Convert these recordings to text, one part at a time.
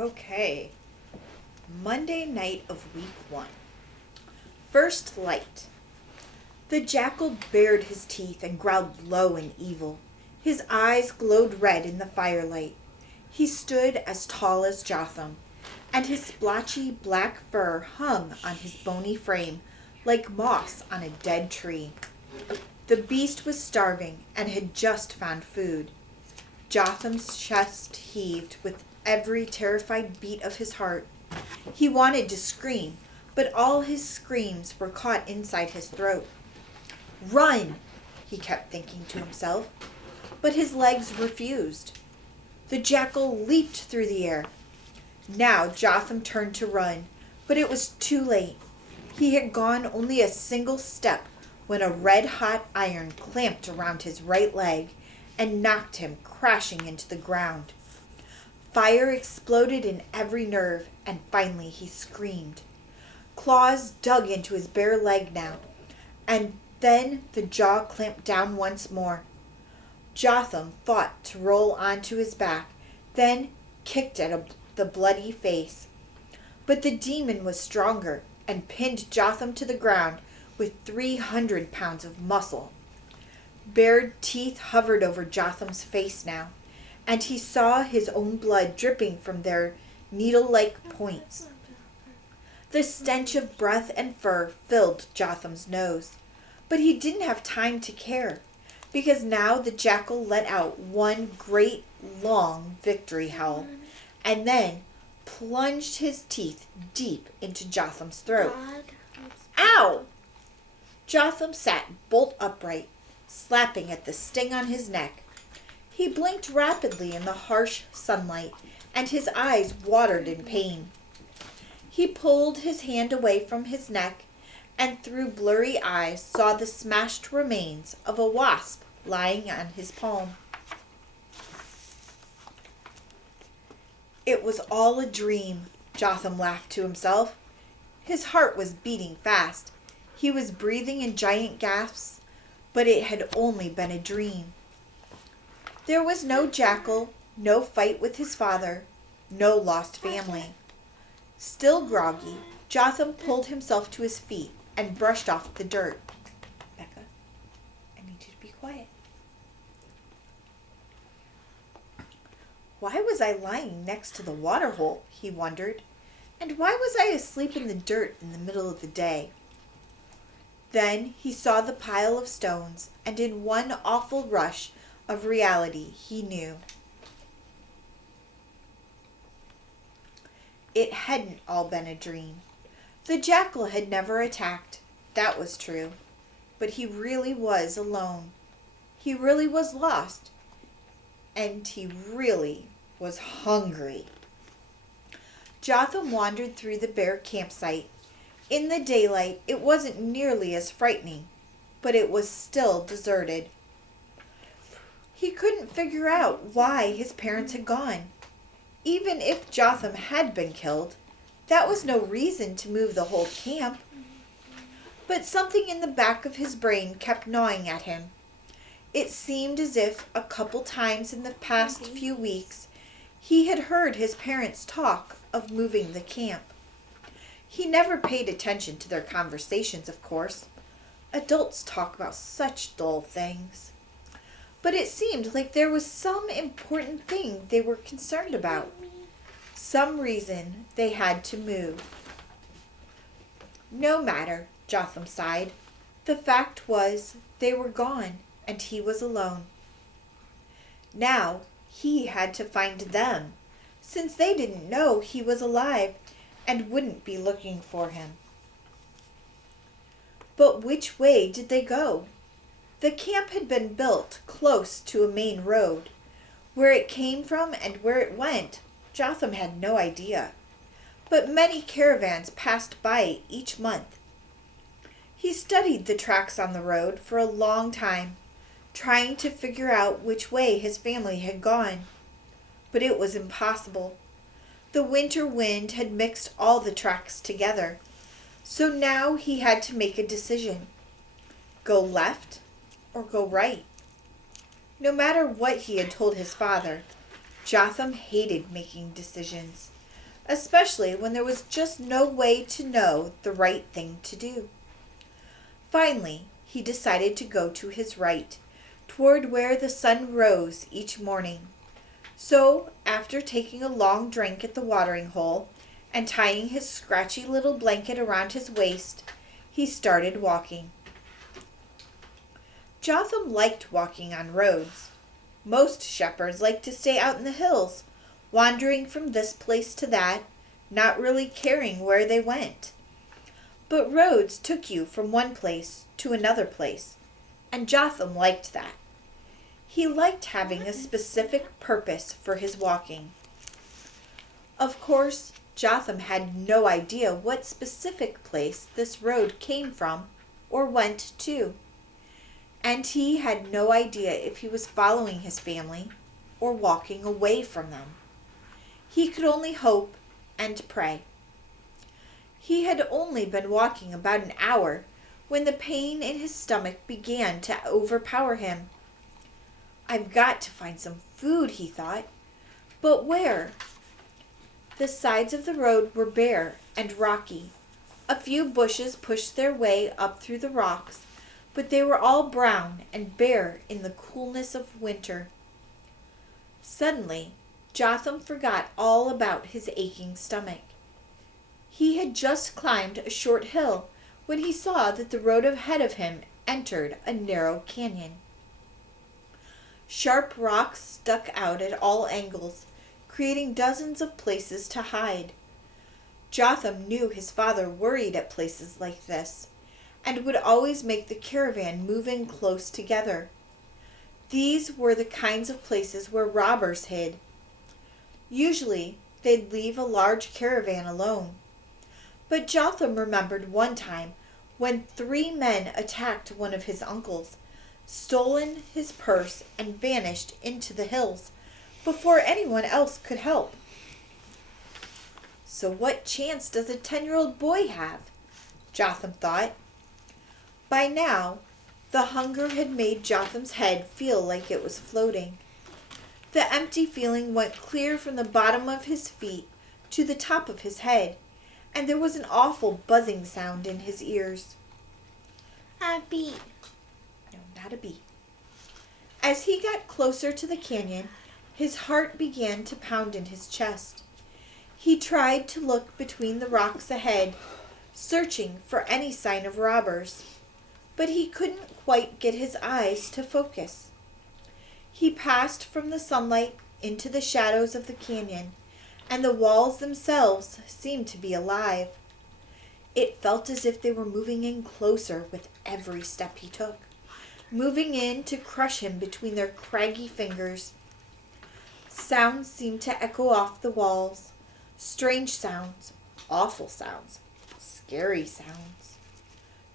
Okay, Monday night of week 1. First light. The jackal bared his teeth and growled low and evil. His eyes glowed red in the firelight. He stood as tall as Jotham, and his splotchy black fur hung on his bony frame like moss on a dead tree. The beast was starving and had just found food. Jotham's chest heaved with every terrified beat of his heart. He wanted to scream, but all his screams were caught inside his throat. Run, he kept thinking to himself, but his legs refused. The jackal leaped through the air. Now Jotham turned to run, but it was too late. He had gone only a single step when a red-hot iron clamped around his right leg and knocked him crashing into the ground. Fire exploded in every nerve, and finally he screamed. Claws dug into his bare leg now, and then the jaw clamped down once more. Jotham fought to roll onto his back, then kicked at the bloody face. But the demon was stronger and pinned Jotham to the ground with 300 pounds of muscle. Bared teeth hovered over Jotham's face now, and he saw his own blood dripping from their needle-like points. The stench of breath and fur filled Jotham's nose, but he didn't have time to care, because now the jackal let out one great, long victory howl, and then plunged his teeth deep into Jotham's throat. Ow! Jotham sat bolt upright, slapping at the sting on his neck. He blinked rapidly in the harsh sunlight, and his eyes watered in pain. He pulled his hand away from his neck, and through blurry eyes saw the smashed remains of a wasp lying on his palm. It was all a dream, Jotham laughed to himself. His heart was beating fast. He was breathing in giant gasps, but it had only been a dream. There was no jackal, no fight with his father, no lost family. Still groggy, Jotham pulled himself to his feet and brushed off the dirt. Becca, I need you to be quiet. Why was I lying next to the water hole, he wondered, and why was I asleep in the dirt in the middle of the day? Then he saw the pile of stones, and in one awful rush of reality he knew. It hadn't all been a dream. The jackal had never attacked, that was true, but he really was alone. He really was lost, and he really was hungry. Jotham wandered through the bare campsite. In the daylight, it wasn't nearly as frightening, but it was still deserted. He couldn't figure out why his parents had gone. Even if Jotham had been killed, that was no reason to move the whole camp. But something in the back of his brain kept gnawing at him. It seemed as if a couple times in the past few weeks he had heard his parents talk of moving the camp. He never paid attention to their conversations, of course. Adults talk about such dull things. But it seemed like there was some important thing they were concerned about. Some reason they had to move. No matter, Jotham sighed. The fact was they were gone, and he was alone. Now he had to find them, since they didn't know he was alive and wouldn't be looking for him. But which way did they go? The camp had been built close to a main road. Where it came from and where it went, Jotham had no idea. But many caravans passed by it each month. He studied the tracks on the road for a long time, trying to figure out which way his family had gone. But it was impossible. The winter wind had mixed all the tracks together, so now he had to make a decision. Go left or go right? No matter what he had told his father, Jotham hated making decisions. especially when there was just no way to know the right thing to do. Finally, he decided to go to his right, toward where the sun rose each morning. So, after taking a long drink at the watering hole and tying his scratchy little blanket around his waist, he started walking. Jotham liked walking on roads. Most shepherds like to stay out in the hills, wandering from this place to that, not really caring where they went. But roads took you from one place to another place, and Jotham liked that. He liked having a specific purpose for his walking. Of course, Jotham had no idea what specific place this road came from or went to, and he had no idea if he was following his family or walking away from them. He could only hope and pray. He had only been walking about an hour when the pain in his stomach began to overpower him. "I've got to find some food," he thought. But where? The sides of the road were bare and rocky. A few bushes pushed their way up through the rocks, but they were all brown and bare in the coolness of winter. Suddenly, Jotham forgot all about his aching stomach. He had just climbed a short hill when he saw that the road ahead of him entered a narrow canyon. Sharp rocks stuck out at all angles, creating dozens of places to hide. Jotham knew his father worried at places like this, and would always make the caravan move in close together. These were the kinds of places where robbers hid. Usually, they'd leave a large caravan alone. But Jotham remembered one time when 3 men attacked one of his uncles, stolen his purse, and vanished into the hills before anyone else could help. So what chance does a 10-year-old boy have? Jotham thought. By now, the hunger had made Jotham's head feel like it was floating. The empty feeling went clear from the bottom of his feet to the top of his head, and there was an awful buzzing sound in his ears. A bee. No, not a bee. As he got closer to the canyon, his heart began to pound in his chest. He tried to look between the rocks ahead, searching for any sign of robbers, but he couldn't quite get his eyes to focus. He passed from the sunlight into the shadows of the canyon, and the walls themselves seemed to be alive. It felt as if they were moving in closer with every step he took, moving in to crush him between their craggy fingers. Sounds seemed to echo off the walls. Strange sounds, awful sounds, scary sounds.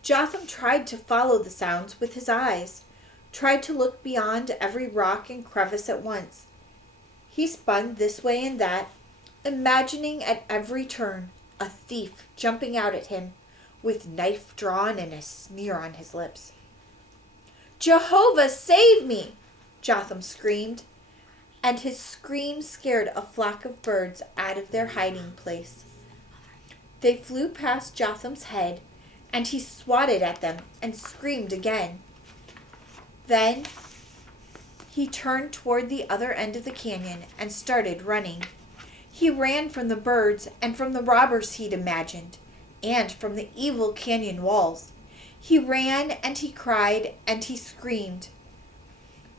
Jotham tried to follow the sounds with his eyes, tried to look beyond every rock and crevice at once. He spun this way and that, imagining at every turn a thief jumping out at him with knife drawn and a sneer on his lips. "Jehovah, save me!" Jotham screamed, and his scream scared a flock of birds out of their hiding place. They flew past Jotham's head, and he swatted at them and screamed again. Then he turned toward the other end of the canyon and started running. He ran from the birds and from the robbers he'd imagined, and from the evil canyon walls. He ran and he cried and he screamed.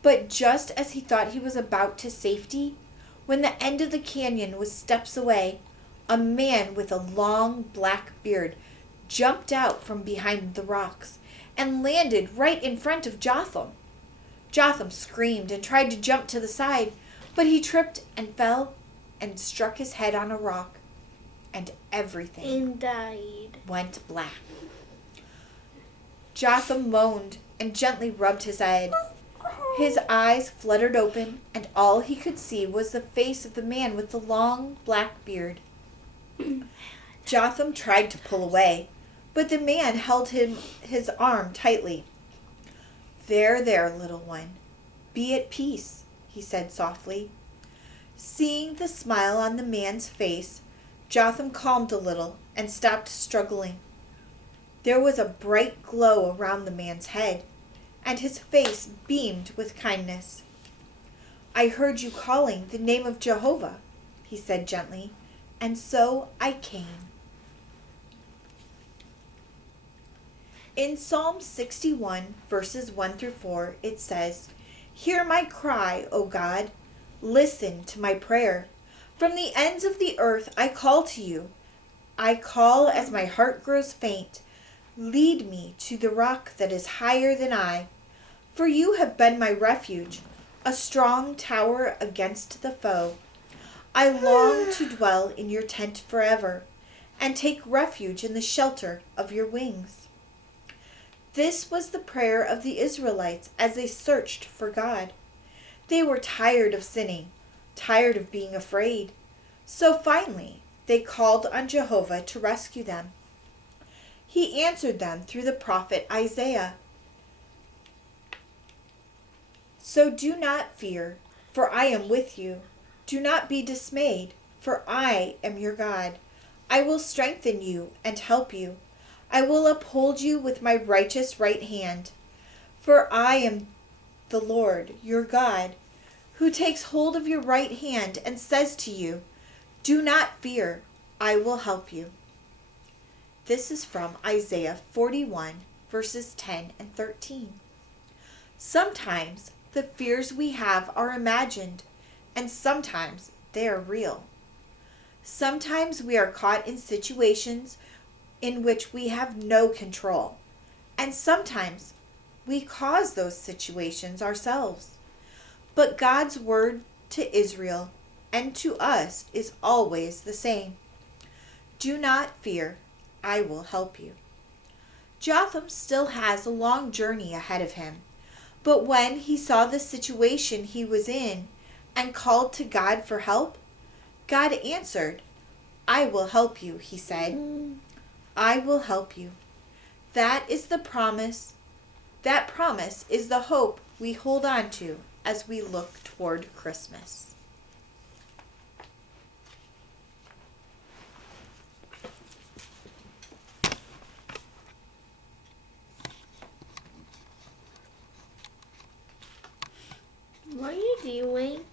But just as he thought he was about to safety, when the end of the canyon was steps away, a man with a long black beard jumped out from behind the rocks and landed right in front of Jotham. Jotham screamed and tried to jump to the side, but he tripped and fell and struck his head on a rock, and everything And died. went black. Jotham moaned and gently rubbed his head. His eyes fluttered open, and all he could see was the face of the man with the long black beard. Jotham tried to pull away, but the man held his arm tightly. "There, there, little one. Be at peace," he said softly. Seeing the smile on the man's face, Jotham calmed a little and stopped struggling. There was a bright glow around the man's head, and his face beamed with kindness. "I heard you calling the name of Jehovah," he said gently, "and so I came." In Psalm 61, verses 1 through 4, it says, "Hear my cry, O God. Listen to my prayer. From the ends of the earth I call to you. I call as my heart grows faint. Lead me to the rock that is higher than I. For you have been my refuge, a strong tower against the foe. I long to dwell in your tent forever, and take refuge in the shelter of your wings." This was the prayer of the Israelites as they searched for God. They were tired of sinning, tired of being afraid. So finally, they called on Jehovah to rescue them. He answered them through the prophet Isaiah. "So do not fear, for I am with you. Do not be dismayed, for I am your God. I will strengthen you and help you. I will uphold you with my righteous right hand. For I am the Lord, your God, who takes hold of your right hand and says to you, 'Do not fear, I will help you.'" This is from Isaiah 41, verses 10 and 13. Sometimes the fears we have are imagined, and sometimes they are real. Sometimes we are caught in situations in which we have no control, and sometimes we cause those situations ourselves. But God's word to Israel and to us is always the same. Do not fear, I will help you. Jotham still has a long journey ahead of him, but when he saw the situation he was in and called to God for help, God answered. "I will help you," he said. "I will help you." That is the promise. That promise is the hope we hold on to as we look toward Christmas. What are you doing?